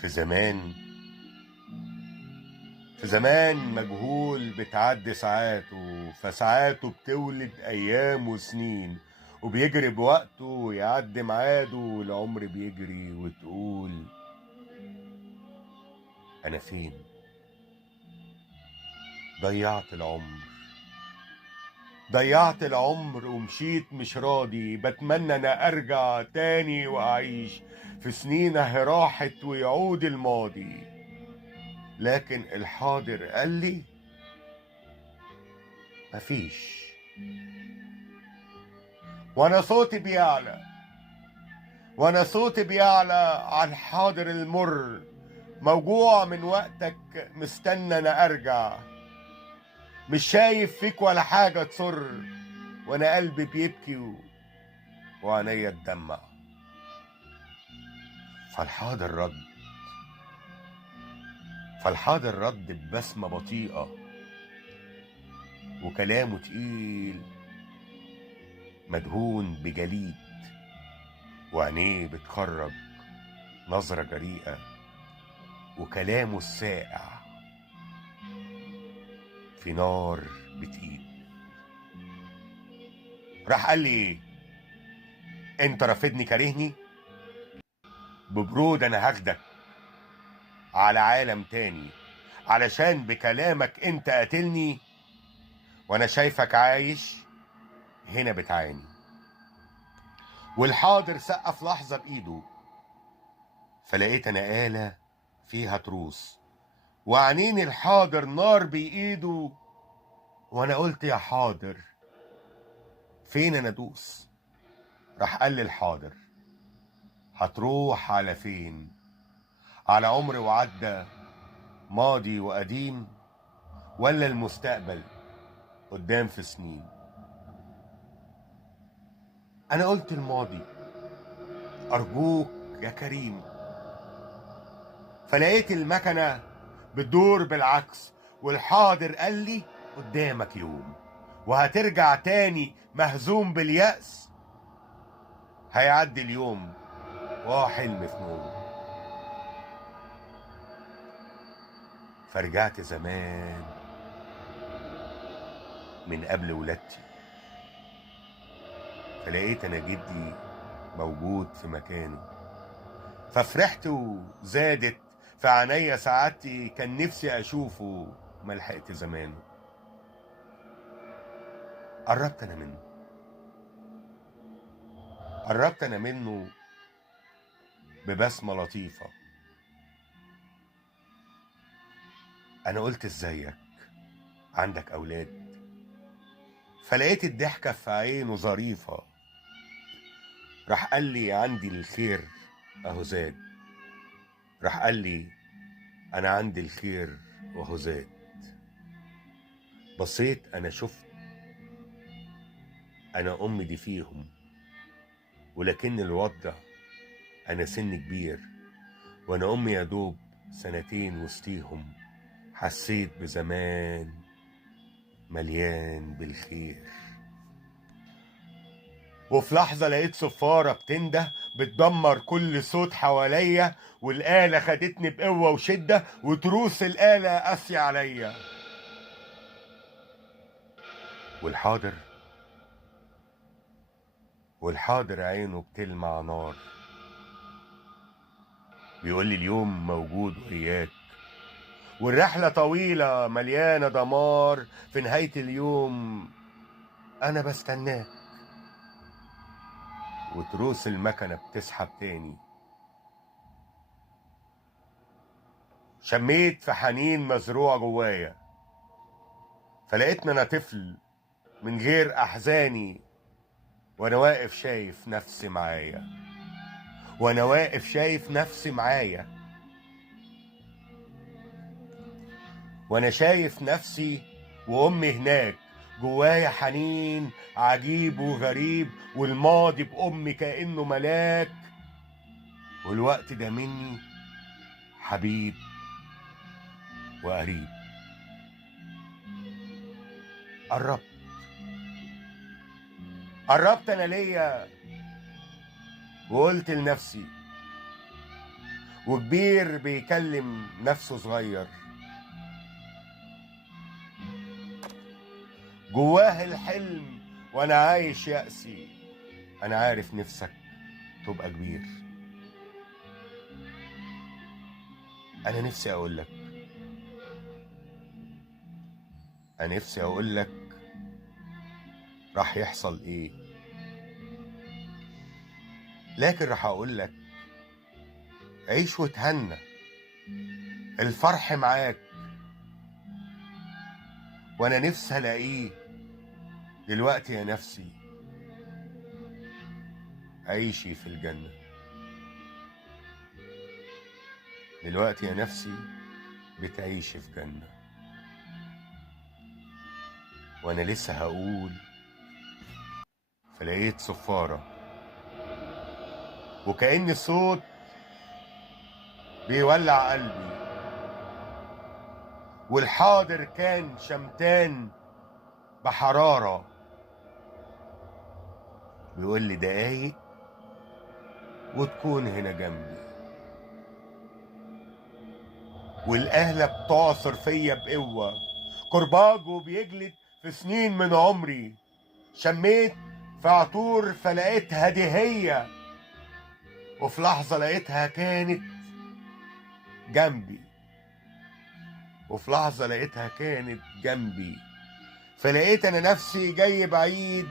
في زمان في زمان مجهول بتعدي ساعاته، فساعاته بتولد أيام وسنين، وبيجري بوقته ويعدي ميعاده، والعمر بيجري وتقول أنا فين؟ ضيعت العمر ضيعت العمر ومشيت مش راضي، بتمنى أنا أرجع تاني وأعيش في سنينه راحت ويعود الماضي، لكن الحاضر قال لي مفيش. وانا صوتي بيعلى وانا صوتي بيعلى عن حاضر المر، موجوع من وقتك مستنى انا ارجع، مش شايف فيك ولا حاجة تسر، وانا قلبي بيبكي وعينيا تدمع. فالحاضر رد فالحاضر رد ببسمة بطيئة وكلامه تقيل، مدهون بجليد، وعينيه بتخرج نظرة جريئة، وكلامه الساقع في نار بتقيل. راح قال لي ايه؟ انت رافضني كارهني؟ ببرود انا هاخدك على عالم تاني، علشان بكلامك انت قاتلني، وانا شايفك عايش هنا بتعاني. والحاضر سقف لحظة بايده، فلقيت انا آلة فيها تروس، وعنين الحاضر نار بايده، وانا قلت يا حاضر فين انا ادوس؟ راح قال لي الحاضر هتروح على فين؟ على عمر وعدى ماضي وقديم، ولا المستقبل قدام في سنين؟ انا قلت الماضي ارجوك يا كريم، فلقيت المكنة بتدور بالعكس، والحاضر قال لي قدامك يوم وهترجع تاني مهزوم باليأس، هيعدي اليوم وهو حلم في نوم. فرجعت زمان من قبل ولادتي، فلقيت انا جدي موجود في مكانه، ففرحت وزادت في عينيا سعادتي، كان نفسي اشوفه ملحقت زمانه. قربت انا منه قربت انا منه ببسمة لطيفة، انا قلت ازيك، عندك اولاد؟ فلقيت الضحكة في عينه ظريفة، راح قال لي عندي الخير اهو زاد، راح قال لي انا عندي الخير وهو زاد. بصيت انا شفت انا امي دي فيهم، ولكن الوضع انا سن كبير، وانا امي يا دوب سنتين وسطيهم، حسيت بزمان مليان بالخير. وفي لحظة لقيت صفارة بتنده بتدمر كل صوت حواليا، والآلة خدتني بقوة وشدة، وتروس الآلة قاسية عليا. والحاضر والحاضر عينه بتلمع نار، بيقول لي اليوم موجود وإياك، والرحلة طويلة مليانة دمار، في نهاية اليوم أنا بستناك. وتروس المكنة بتسحب تاني، شميت في حنين مزروع جوايا، فلقيتني أنا طفل من غير أحزاني، وأنا واقف شايف نفسي معايا وأنا واقف شايف نفسي معايا وأنا شايف نفسي وأمي هناك، جوايا حنين عجيب وغريب، والماضي بأمي كأنه ملاك، والوقت ده مني حبيب وقريب. قربت أنا ليا، وقلت لنفسي وكبير بيكلم نفسه صغير. جواه الحلم وانا عايش يأسي. انا عارف نفسك تبقى كبير. انا نفسي اقولك، انا نفسي اقولك راح يحصل ايه، لكن راح اقولك عيش وتهنى، الفرح معاك، وانا نفسي الاقيه دلوقتي يا نفسي. عيشي في الجنة دلوقتي يا نفسي، بتعيشي في جنة. وانا لسه هقول، فلقيت صفارة وكأن الصوت بيولع قلبي، والحاضر كان شمتان بحرارة، بيقول لي دقايق وتكون هنا جنبي. والأهلة بتعصر فيا بقوة، كرباجه بيجلد في سنين من عمري. شميت في عطور فلقيتها دي هي، وفي لحظة لقيتها كانت جنبي، وفي لحظة لقيتها كانت جنبي. فلقيت أنا نفسي جاي بعيد،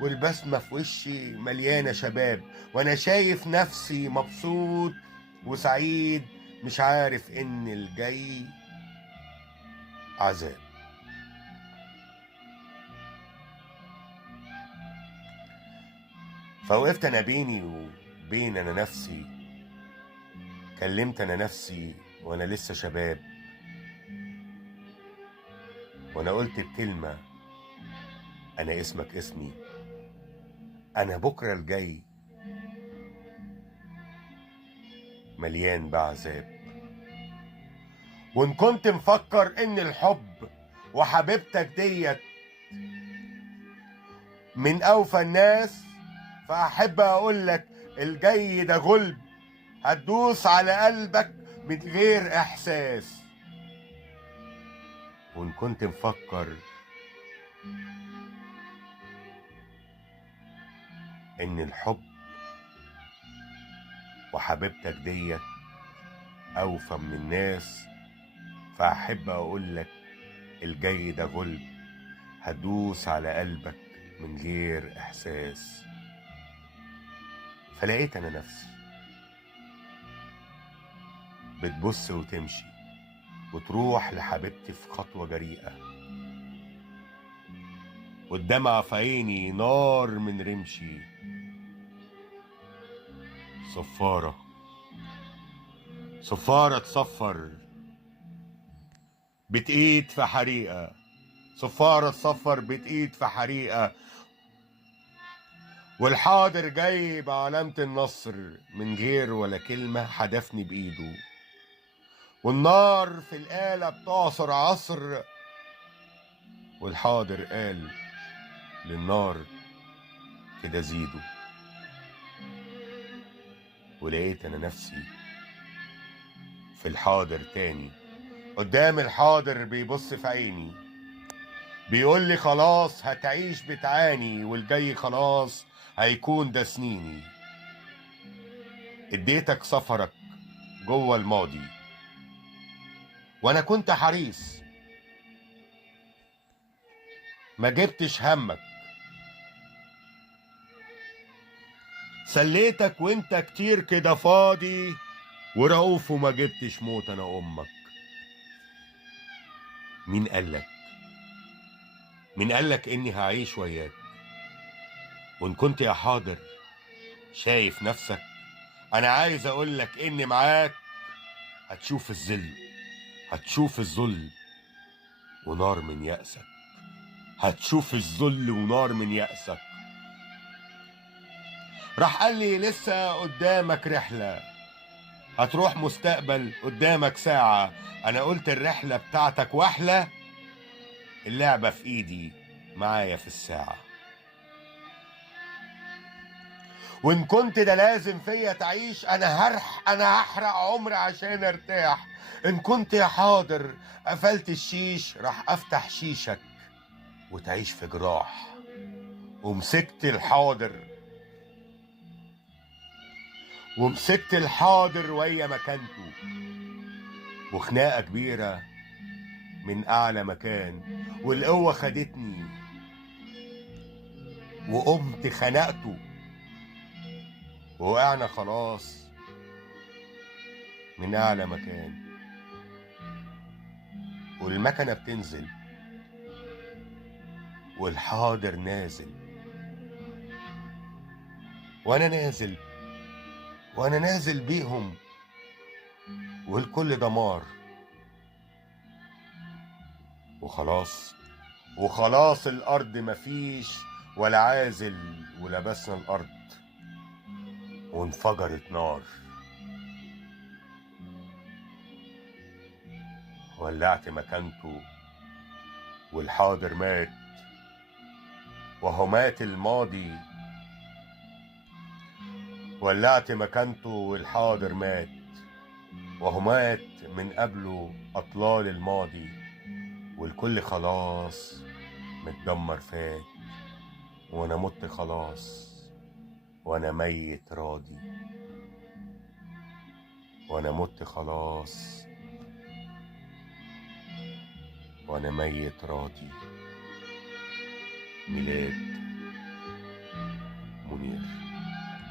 والبسمة في وشي مليانة شباب، وأنا شايف نفسي مبسوط وسعيد، مش عارف إن الجاي عذاب. فوقفت أنا بيني وبين أنا نفسي، كلمت أنا نفسي وأنا لسه شباب، وأنا قلت الكلمة، أنا اسمك اسمي، أنا بكرة الجاي مليان بعذاب. وإن كنت مفكر إن الحب وحبيبتك ديت من أوفى الناس، فأحب أقولك الجاي ده غلب، هتدوس على قلبك من غير إحساس. وإن كنت مفكر إن الحب وحبيبتك ديت أوفى من الناس، فأحب أقولك الجاي ده غلب، هتدوس على قلبك من غير إحساس. فلقيت أنا نفسي بتبص وتمشي وتروح لحبيبتي في خطوة جريئة، والدمعة في عيني نار من رمشي. صفارة صفارة تصفر بتقيد في حريقة، صفارة تصفر بتقيد في حريقة، والحاضر جاي بعلامة النصر من غير ولا كلمة حدفني بإيده. والنار في الآلة بتعصر عصر، والحاضر قال للنار كده زيدوا. ولقيت أنا نفسي في الحاضر تاني، قدام الحاضر بيبص في عيني، بيقول لي خلاص هتعيش بتعاني، والجاي خلاص هيكون ده سنيني. اديتك سفرك جوه الماضي وانا كنت حريص، ما جبتش همك، سليتك وانت كتير كده فاضي ورؤوف، وما جبتش موت انا امك. مين قالك اني هعيش وياك؟ وان كنت يا حاضر شايف نفسك، انا عايز اقولك اني معاك هتشوف الذل، هتشوف الذل ونار من يأسك، هتشوف الذل ونار من يأسك. راح قال لي لسه قدامك رحلة، هتروح مستقبل قدامك ساعة. انا قلت الرحلة بتاعتك واحلة، اللعبة في ايدي معايا في الساعة. وان كنت ده لازم فيا تعيش، انا هحرق عمري عشان ارتاح. ان كنت يا حاضر قفلت الشيش، راح افتح شيشك وتعيش في جراح. ومسكت الحاضر ويا مكانته، وخناقة كبيرة من أعلى مكان، والقوة خدتني وقمت خنقته، ووقعنا خلاص من أعلى مكان. والمكنة بتنزل والحاضر نازل، وأنا نازل بيهم، والكل دمار. وخلاص الأرض مفيش ولا عازل، ولبسنا الأرض وانفجرت نار. ولعت مكانته والحاضر مات، وهو مات الماضي. ولعت مكانته والحاضر مات، وهو مات من قبله أطلال الماضي. والكل خلاص متدمر فات، وأنا مت خلاص وأنا ميت راضي. وأنا مت خلاص وأنا ميت راضي. ميلاد منير.